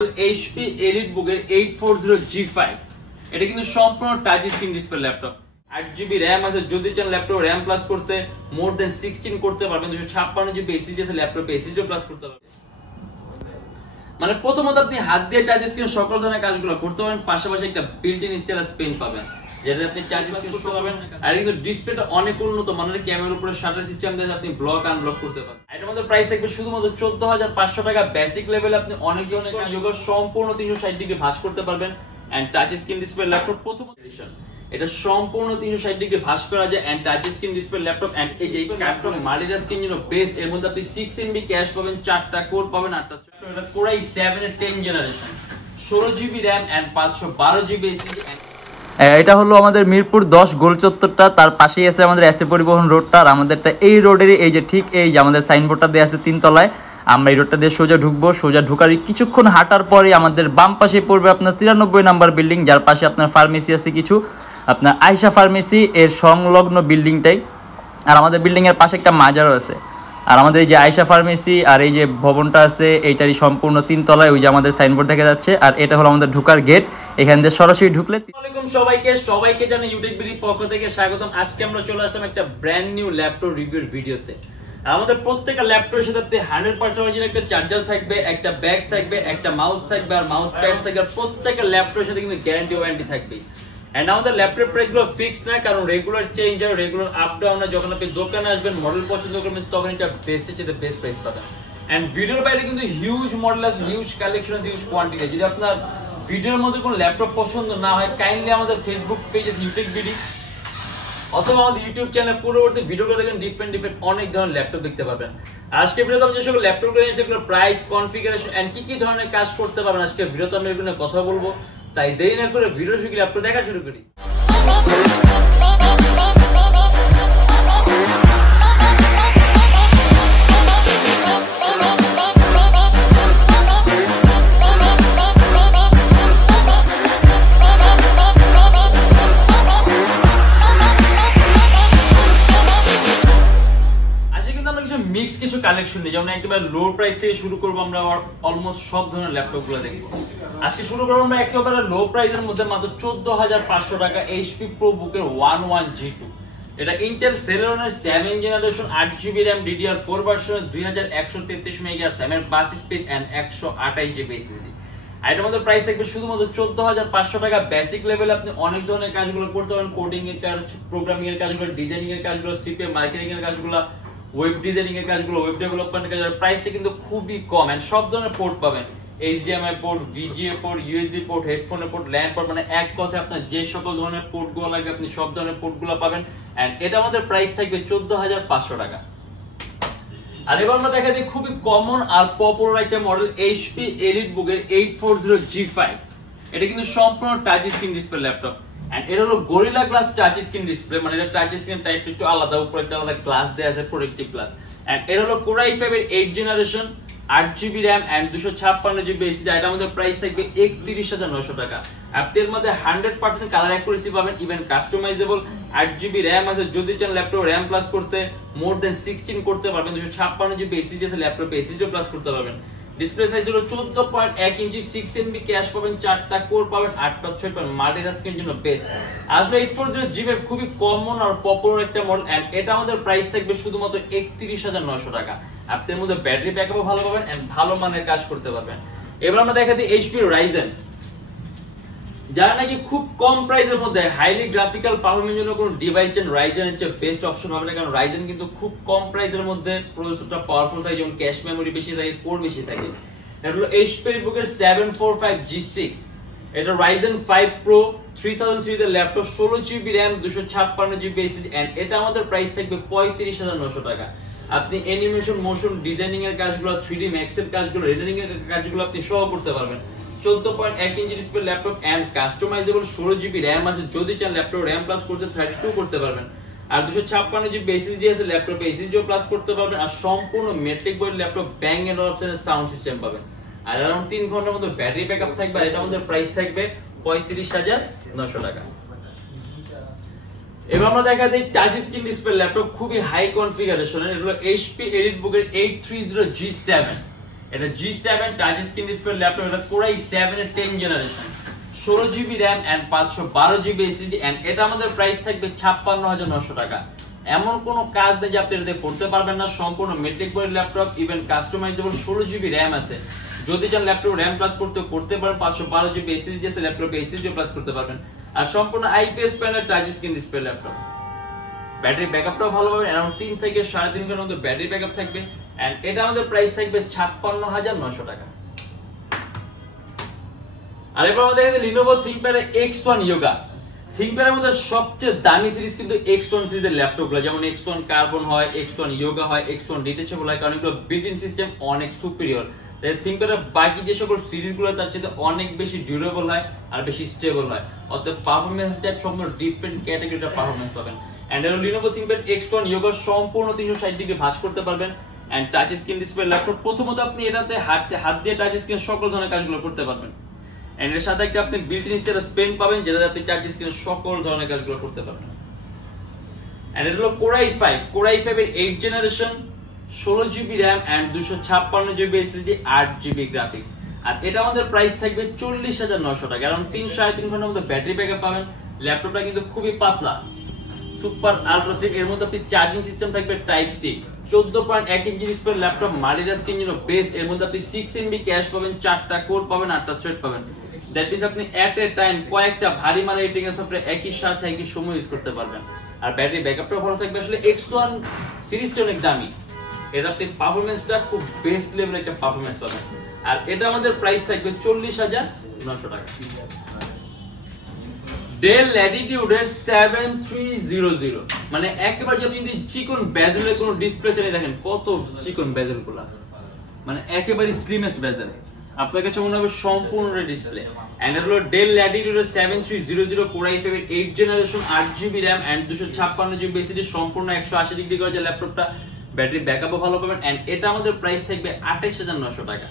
HP EliteBook এর 840G5 এটা কিন্তু সম্পূর্ণ touch screen display laptop. 8GB RAM আছে, যদি চান ল্যাপটপ RAM প্লাস করতে মোর দেন 16 করতে পারবেন। 256GB SSD আছে, ল্যাপটপে SSD প্লাস করতে পারবেন। মানে প্রথমত আপনি হাত দিয়ে টাচ স্ক্রিন সকল ধরনের কাজগুলো করতে পারবেন, পাশাপাশি একটা বিল্ট ইন স্টাইলাস পেন পাবেন যেটা আপনি টাচ স্ক্রিন করতে পারবেন। আর কিন্তু ডিসপ্লেটা অনেক উন্নত মানের, ক্যামেরার উপরে শাটার সিস্টেম দিয়ে আপনি ব্লক আনব্লক করতে পারবেন। এটার মধ্যে প্রাইস থাকবে শুধুমাত্র 14500 টাকা। বেসিক লেভেলে আপনি অনেক ধরনের কাজ সম্পূর্ণ 360 ডিগ্রি ভাঁজ করতে পারবেন। And touch screen display laptop প্রথম এডিশন, এটা সম্পূর্ণ 360 ডিগ্রি ভাঁজ করা যায়। And touch screen display laptop and এই যে ক্যাপটন মাল্টিটাস্কিং জন্য বেস্ট। এর মধ্যে আপনি 6 MB ক্যাশ পাবেন, 4টা কোর পাবেন, 8টা এটা Core i7 এর 10 generation, 16GB RAM and 512GB SSD। এটা হলো আমাদের মিরপুর 10 গোল চত্বরটা, তার পাশেই আছে আমাদের এসএ পরিবহন রোডটা। আর আমাদেরটা এই রোডেরই এই যে ঠিক এই যে আমাদের সাইনবোর্ডটা দেওয়া আছে 3 তলায়। আমরা এই রোডটা দিয়ে সোজা ঢুকবো, সোজা ঢুকার কিছুক্ষণ হাঁটার পরে আমাদের বাম পাশে পড়বে আপনার 93 নাম্বার বিল্ডিং, যার পাশে আপনার ফার্মেসি আছে কিছু, আপনার আয়শা ফার্মেসি এর সংলগ্ন বিল্ডিংটাই। আর আমাদের বিল্ডিং এর পাশে একটা মাজারও আছে। আর আমাদের এই যে আয়শা ফার্মেসি আর এই যে ভবনটা আছে এইটারই সম্পূর্ণ 3 তলায়, ওই যে আমাদের সাইনবোর্ড দেখা যাচ্ছে। আর এটা হলো আমাদের ঢোকার গেট, এখান দিয়ে সরাসরি ঢুকলে। আসসালামু আলাইকুম সবাইকে জানাই ইউটিউব বিডির পক্ষ থেকে স্বাগতম। আজকে আমরা চলে আসলাম একটা ব্র্যান্ড নিউ ল্যাপটপ রিভিউর ভিডিওতে। আমাদের প্রত্যেকটা ল্যাপটপের সাথে 100% অরিজিনাল একটা চার্জার থাকবে, একটা ব্যাগ থাকবে, একটা মাউস থাকবে আর মাউস প্যাড থাকবে। আর প্রত্যেকটা ল্যাপটপের সাথে কিন্তু গ্যারান্টি ওয়ারেন্টি থাকবে। এন্ড আমাদের ল্যাপটপ প্রাইসগুলো ফিক্সড না, কারণ রেগুলার চেঞ্জ আর রেগুলার আপ ডাউন। যখন আপনি দোকানে আসবেন মডেল পছন্দ করবেন তখন এটা বেস্টের চেয়ে বেস্ট প্রাইস পাবেন। এন্ড ভিডিওর বাইরে কিন্তু হিউজ মডেল আছে, হিউজ কালেকশন আছে, হিউজ কোয়ান্টিটি। যদি আপনার ভিডিওর মধ্যে কোনো ল্যাপটপ পছন্দ না হয়, কাইন্ডলি আমাদের ফেসবুক পেজে ইউটিউব বিডি অথবা আমাদের ইউটিউব চ্যানেলে পূর্ববর্তী ভিডিওগুলো দেখেন, ডিফারেন্ট অনেক ধরনের ল্যাপটপ দেখতে পাবেন। আজকে ভিডিওতে আমি যে সকল ল্যাপটপগুলো নিয়ে সেগুলো প্রাইস, কনফিগারেশন এন্ড কি ধরনের কাজ করতে পারবেন আজকে ভিডিওতে আমি এগুলো কথা বলবো। তাই দেরি না করে ভিডিও শুরু করে ল্যাপটপ দেখা শুরু করি। কিছু কালেকশন নেই, যেমন একেবারে লো প্রাইস থেকে শুরু করবো। আমরা অলমোস্ট সব ধরনের ল্যাপটপ গুলো দেখবো। আজকে শুরু করবো আমরা একেবারে লো প্রাইসের মধ্যে মাত্র 14500 টাকা HP ProBook এর 11G2। এটা ইন্টেল সেলেরনের 7 generation, 8GB RAM, DDR4 version, 2133 MHz এর bus speed and 128GB SSD। আর এটার মধ্যে প্রাইস থাকবে শুধুমাত্র 14500 টাকা। বেসিক লেভেলে আপনি অনেক ধরনের কাজগুলো করতে পারেন, কোডিং এর কাজ, প্রোগ্রামিং এর কাজগুলো, ডিজাইনিং এর কাজগুলো, সিপিএম মার্কেটিং এর কাজগুলো, ওয়েব ডিজাইনিং এর কাজগুলো, ওয়েব ডেভেলপমেন্টের কাজ। প্রাইসটা কিন্তু খুবই কম এন্ড সব ধরনের পোর্ট পাবেন, HDMI port, VGA port, USB port, হেডফোনের পোর্ট, ল্যান্ড পোর্ট, মানে এক কথায় আপনার যে সকল ধরনের পোর্টগুলো লাগে আপনি সব ধরনের পোর্টগুলো পাবেন। এন্ড এটা আমাদের প্রাইস থাকবে 14500 টাকা। আর এবার আমরা দেখা দিই খুবই কমন আর পপুলার একটা মডেল HP EliteBook এর 840G5। এটা কিন্তু সম্পূর্ণ touch screen display laptop. And এটা হলো Gorilla Glass touch screen display, মানে এটা টাচ স্ক্রিন টাইপ একটু আলাদা, উপরে একটা আলাদা গ্লাস দেয়া আছে, প্রোটেক্টিভ গ্লাস। এন্ড এটা হলো Core i5 এর 8 জেনারেশন, 8GB RAM এন্ড 256GB SSD। এটা আমাদের প্রাইস থাকবে 31900 টাকা। আপনি এর মধ্যে 100% কালার অ্যাকুরেসি পাবেন, ইভেন কাস্টমাইজেবল। 8GB RAM আছে, যদি চান ল্যাপটপ RAM প্লাস করতে মোর দেন 16 করতে পারবেন। 256GB SSD আছে, ল্যাপটপে SSD প্লাস করতে পারবেন। ডিসপ্লে সাইজ হলো 14.1 ইঞ্চি, 6 MB ক্যাশ পাবেন, 4টা কোর পাবেন, 8টা 6 পাবেন, মাল্টিটাস্কিং জন্য বেস্ট। আসলে 840G5 খুবই কমন আর পপুলার একটা মডেল। এন্ড এটা আমাদের প্রাইস থাকবে শুধুমাত্র 31900 টাকা। আপনি এর মধ্যে ব্যাটারি ব্যাকআপও ভালো পাবেন এন্ড ভালো মানের কাজ করতে পারবেন। এবার আমরা দেখা দিই HP Ryzen, যারা নাকি খুব কম প্রাইসের মধ্যে হাইলি গ্রাফিক্যাল পারফরম্যান্সের জন্য কোনো ডিভাইস চান, Ryzen হচ্ছে বেস্ট অপশন হবে না, কারণ Ryzen কিন্তু খুব কম প্রাইসের মধ্যে প্রসেসরটা পাওয়ারফুল থাকে, যেমন ক্যাশ মেমরি বেশি থাকে, কোর বেশি থাকে। এটা হলো HP EliteBook এর 745G6। এটা Ryzen 5 Pro 3000 সিরিজের laptop, 16GB RAM, 256GB SSD। And এটা আমাদের প্রাইস থাকবে 35900 টাকা। আপনি অ্যানিমেশন, মোশন, ডিজাইনিং এর কাজগুলো, 3D Max এর কাজগুলো, রেন্ডারিং এর কাজগুলো আপনি সহ করতে পারবেন। 14.1 inch display laptop and customisable, 16GB RAM আছে, যদি চান ল্যাপটপ RAM প্লাস করতে 32 করতে পারবেন। আর 256GB SSD আছে, ল্যাপটপে SSD প্লাস করতে পারবেন। আর সম্পূর্ণ metric board laptop, Bang and অপশনের সাউন্ড সিস্টেম পাবেন। আর अराउंड 3 ঘন্টার মতো ব্যাটারি ব্যাকআপ থাকবে। আর এটা আমাদের প্রাইস থাকবে 35900 টাকা। এবার আমরা দেখা দিই টাচ স্ক্রিন ডিসপ্লে ল্যাপটপ, খুবই হাই কনফিগারেশনের। এগুলো HP EliteBook এর 830G7। এটা G7 touch screen display laptop, এটা Core i7 এর 10 generation, 16GB RAM and 512GB SSD and এটা আমাদের প্রাইস থাকবে 56900 টাকা। এমন কোনো কাজ নেই যে আপনি এটা করতে পারবেন না, সম্পূর্ণ metric body laptop, even customisable 16GB RAM আছে, যদি চান ল্যাপটপ RAM প্লাস করতে পারেন, 512GB SSD আছে ল্যাপটপে SSD প্লাস করতে পারবেন, আর সম্পূর্ণ IPS panel touch screen display laptop. Battery ব্যাকআপটাও ভালো পাবেন, अराउंड 3 থেকে 3.5 ঘন্টার মধ্যে ব্যাটারি ব্যাকআপ থাকবে এন্ড এটা আমাদের প্রাইস থাকবে 56900 টাকা। আর এরপর আমাদের কাছে Lenovo ThinkPad X1 Yoga। ThinkPad এর মধ্যে সবচেয়ে দামি সিরিজ কিন্তু X1 সিরিজের ল্যাপটপগুলো, যেমন X1 কার্বন হয়, X1 Yoga হয়, X1 ডিটেচেবল হয়, কারণ এগুলো বিল্ট ইন সিস্টেম অনেক সুপিরিয়র। তাই ThinkPad এর বাকি যে সকল সিরিজগুলো তার চেয়ে অনেক বেশি ডিউরেবল হয় আর বেশি স্টেবল হয়, অতএব পারফরম্যান্স টাইপ সম্পূর্ণ ডিফারেন্ট ক্যাটাগরির পারফরম্যান্স পাবেন। এন্ড এর Lenovo ThinkPad X1 Yoga সম্পূর্ণ 360 ডিগ্রি ভাঁজ করতে পারবেন and touch screen display laptop. প্রথমত আপনি এটাতে হাত দিয়ে টাচ স্ক্রিন সকল ধরনের কাজগুলো করতে পারবেন এন্ড এর সাথে একটা আপনি বিল্ট ইন স্টেটাস পেন পাবেন, যেটাতে আপনি টাচ স্ক্রিনে সকল ধরনের কাজগুলো করতে পারবেন। এন্ড এটা হলো Core i5 এর 8 জেনারেশন, 16GB RAM এন্ড 256GB SSD, 8GB গ্রাফিক্স। আর এটা আমাদের প্রাইস থাকবে 40900 টাকা, কারণ 3.5 ঘন্টার মধ্যে ব্যাটারি ব্যাকআপ পাবেন। ল্যাপটপটা কিন্তু খুবই পাতলা, সুপার আলট্রা স্লিম, এর মধ্যে আপনি চার্জিং সিস্টেম থাকবে type C, 14.1 inch display laptop, multitasking জন্য বেস্ট। এর মধ্যে আপনি 6 MB ক্যাশ পাবেন, 4টা কোর পাবেন, 8টা থ্রেড পাবেন। দ্যাট মিন্স আপনি এট এ টাইম কয়েকটা ভারী মানের রেটিং এর সফটওয়্যার একই সাথে একই সময় ইউজ করতে পারবেন। আর ব্যাটারি ব্যাকআপটাও ভালো থাকবে। আসলে X1 সিরিজটা অনেক দামি, এটা আপনি পারফরম্যান্সটা খুব বেস্ট লেভেলের একটা পারফরম্যান্স পাবেন। আর এটা আমাদের প্রাইস থাকবে 40900 টাকা। Dell Latitude এর 7300, মানে একেবারে যদি চিকন বেজেলের কোনো ডিসপ্লে চাই, দেখেন কত চিকন বেজেল গুলা, মানে একেবারে স্লিমেস্ট বেজেল, আপনার কাছে মনে হবে সম্পূর্ণ ডিসপ্লে। এন্ড এটা হলো Dell Latitude এর 7300 Core i5 এর 8 জেনারেশন, 8GB RAM এন্ড 256GB SSD, সম্পূর্ণ 180 ডিগ্রি করে যে ল্যাপটপটা, ব্যাটারি ব্যাকআপও ভালো পাবেন এন্ড এটা আমাদের প্রাইস থাকবে 28900 টাকা।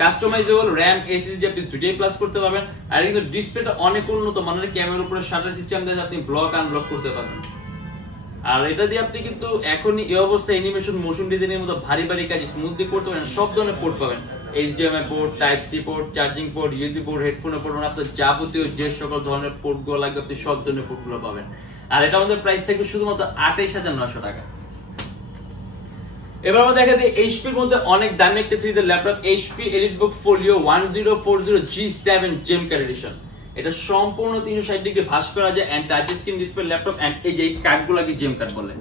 কাস্টমাইজেবল RAM SSD আপনি দুটোই প্লাস করতে পারবেন। আর কিন্তু ডিসপ্লেটা অনেক উন্নত মানের, ক্যামেরার উপরে শাটার সিস্টেম দিয়ে আপনি ব্লক আনব্লক করতে পারবেন। আর এটা দিয়ে আপনি কিন্তু এখনই এই অবস্থায় অ্যানিমেশন, মোশন ডিজাইনের মতো ভারী ভারী কাজ স্মুথলি করতে পারেন। সব ধরনের পোর্ট পাবেন, HDMI port, type C port, charging port, USB port, headphone port, মানে আপনার যাবতীয় যে সকল ধরনের পোর্টগুলো লাগবে আপনি সব ধরনের পোর্টগুলো পাবেন। আর এটা আমাদের প্রাইস থাকবে শুধুমাত্র 28900 টাকা। এবার আমরা দেখা দিই HP এর মধ্যে অনেক দামি একটা সিরিজের laptop, HP EliteBook Folio 1040 G7 gem card edition. এটা সম্পূর্ণ 360 ডিগ্রি ভাঁজ করা যায় and touch screen display laptop and এই যে কার্ডগুলোকে জেম কার্ড বলে।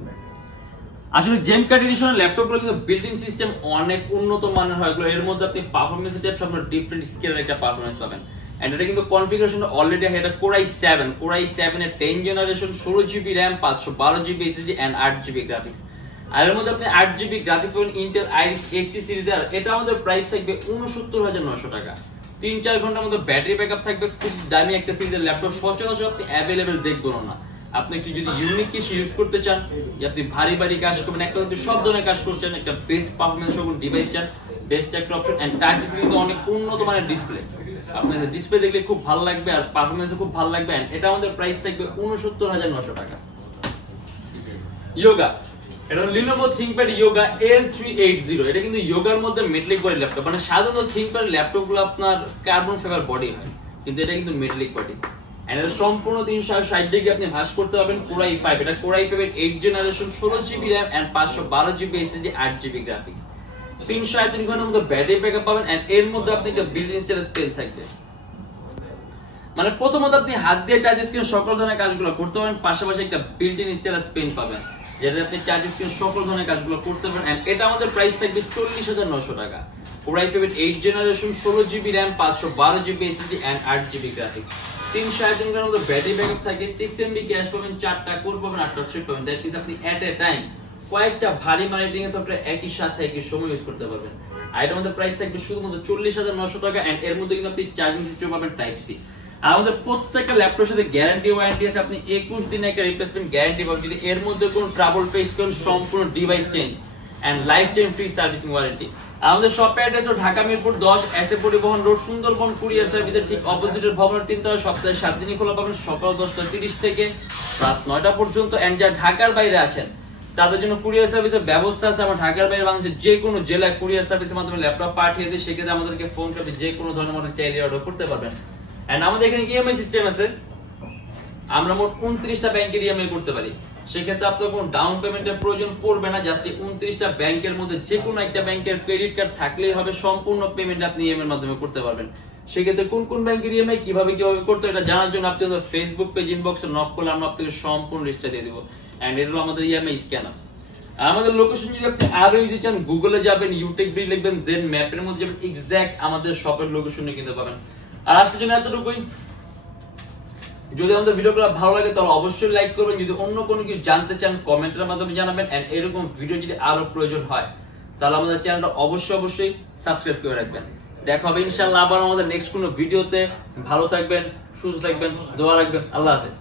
আসলে জেম কার্ড এডিশনের ল্যাপটপগুলো কিন্তু বিল্ট ইন সিস্টেম অনেক উন্নত মানের হয়, এর মধ্যে আপনি পারফরম্যান্স টাইপ সম্পূর্ণ ডিফারেন্ট স্কেলের একটা পারফরম্যান্স পাবেন। এন্ড এটা কিন্তু কনফিগারেশন অলরেডি এটা Core i7 এর 10 generation, 16GB RAM, 512GB SSD and 8GB graphics. আর এর মধ্যে আপনি 8GB গ্রাফিক্স পাবেন Intel Iris Xe সিরিজের। আর এটা আমাদের প্রাইস থাকবে 69900 টাকা। 3-4 ঘন্টার মধ্যে ব্যাটারি ব্যাকআপ থাকবে। খুব দামি একটা সিরিজের ল্যাপটপ, সচরাচর আপনি অ্যাভেলেবেল দেখবেন না। আপনি একটু যদি ইউনিক কিছু ইউজ করতে চান, যে আপনি ভারী ভারী কাজ করবেন, একটা আপনি সব ধরনের কাজ করছেন, একটা বেস্ট পারফরম্যান্স সহ ডিভাইস চান, বেস্ট একটা অপশন। এন্ড টাচ স্ক্রিন কিন্তু অনেক উন্নত মানের ডিসপ্লে, আপনাদের ডিসপ্লে দেখলে খুব ভালো লাগবে আর পারফরম্যান্সও খুব ভালো লাগবে। এন্ড এটা আমাদের প্রাইস থাকবে 69900 টাকা। Yoga, এটা Lenovo ThinkPad Yoga L380। এটা কিন্তু যোগার মধ্যে মেটালিক বডি ল্যাপটপ, মানে সাধারণত ThinkPad ল্যাপটপগুলো আপনার কার্বন ফাইবার বডি হয়, কিন্তু এটা কিন্তু মেটালিক বডি এন্ড এটা সম্পূর্ণ 360 ডিগ্রি আপনি ভাঁজ করতে পারবেন। Core i5, এটা Core i5 এর 8 generation, 16GB RAM and 512GB SSD, 8GB graphics. 3.5 ঘন্টার মধ্যে ব্যাটারি ব্যাকআপ পাবেন এন্ড এর মধ্যে আপনি একটা বিল্ট ইন স্টেটাস পেন থাকবে, মানে প্রথমত আপনি হাত দিয়ে টাচ স্ক্রিন সকল ধরনের কাজগুলো করতে পারেন, পাশাপাশি একটা বিল্ট ইন স্টেটাস পেন পাবেন, যেটা আপনি টাচ স্ক্রিন সকল ধরনের কাজগুলো করতে পারেন। এন্ড এটা আমাদের প্রাইস থাকবে 40900 টাকা। Core i5 এর 8 generation, 16GB RAM, 512GB SSD and 8GB graphics. 3.5 ঘন্টার মধ্যে ব্যাটারি ব্যাকআপ থাকে, 6 MB ক্যাশ পাবেন, 4টা কোর পাবেন, 8টা থ্রেড পাবেন। দ্যাট মিন্স আপনি এট এ টাইম কয়েকটা ভারী মার্কেটিং সফটওয়্যার একই সাথে একই সময় ইউজ করতে পারবেন। আর এটার মধ্যে প্রাইস থাকবে শুধুমাত্র 40900 টাকা এন্ড এর মধ্যে কিন্তু আপনি চার্জিং সিস্টেম পাবেন টাইপ সি। আর আমাদের প্রত্যেকটা ল্যাপটপের সাথে গ্যারান্টি ওয়ারেন্টি আছে, আপনি 21 দিনের একটা রিপ্লেসমেন্ট গ্যারান্টি পাবেন। যদি এর মধ্যে কোনো ট্রাবল ফেস করেন, সম্পূর্ণ device change and life time free servicing warranty. আমাদের শপের অ্যাড্রেস হলো Dhaka Mirpur 10, SA Paribahan road, Sundarban courier সার্ভিসের ঠিক অপোজিটের ভবনের 3 তলায়। সপ্তাহে 7 দিনই খোলা পাবেন, সকাল 10টা 30 থেকে রাত 9টা পর্যন্ত। এন্ড যারা ঢাকার বাইরে আছেন তাদের জন্য কুরিয়ার সার্ভিসের ব্যবস্থা আছে। আমরা ঢাকার বাইরে বাংলাদেশের যে কোনো জেলায় কুরিয়ার সার্ভিসের মাধ্যমে ল্যাপটপ পাঠিয়ে দিই, সেক্ষেত্রে আমাদেরকে ফোন করে যে কোনো ধরনের মডেল চাইলে অর্ডার করতে পারবেন। এন্ড আমাদের এখানে ইএমআই সিস্টেম আছে, আমরা মোট 29টা ব্যাংকের ইএমআই করতে পারি। সেক্ষেত্রে আপনার কোনো ডাউন পেমেন্টের প্রয়োজন পড়বে না, জাস্ট 29টা ব্যাংকের মধ্যে যে কোনো একটা ব্যাংকের ক্রেডিট কার্ড থাকলেই হবে, সম্পূর্ণ পেমেন্ট আপনি ইএমআই এর মাধ্যমে করতে পারবেন। সেক্ষেত্রে কোন কোন ব্যাংকের ইএমআই কিভাবে করতে এটা জানার জন্য আপনি আমাদের ফেসবুক পেজ ইনবক্সে নক করলে আমরা আপনাকে সম্পূর্ণ লিস্টটা দিয়ে দিব। এন্ড এটা হলো আমাদের ইএমআই স্ক্যানার। আমাদের লোকেশন যদি আপনি আরো ইজি চান, গুগলে যাবেন, ইউটেক ব্রি লিখবেন, দেন ম্যাপের মধ্যে যাবেন, এক্সাক্ট আমাদের শপের লোকেশনে কিন্তু পাবেন। আর আজকের জন্য এতটুকুই। যদি আমাদের ভিডিওগুলো ভালো লাগে তাহলে অবশ্যই লাইক করবেন। যদি অন্য কোনো কিছু জানতে চান কমেন্টের মাধ্যমে জানাবেন। এন্ড এরকম ভিডিও যদি আরো প্রয়োজন হয় তাহলে আমাদের চ্যানেলটা অবশ্যই সাবস্ক্রাইব করে রাখবেন। দেখা হবে ইনশাআল্লাহ আবার আমাদের নেক্সট কোনো ভিডিওতে। ভালো থাকবেন, সুস্থ থাকবেন, দোয়া রাখবেন। আল্লাহ হাফেজ।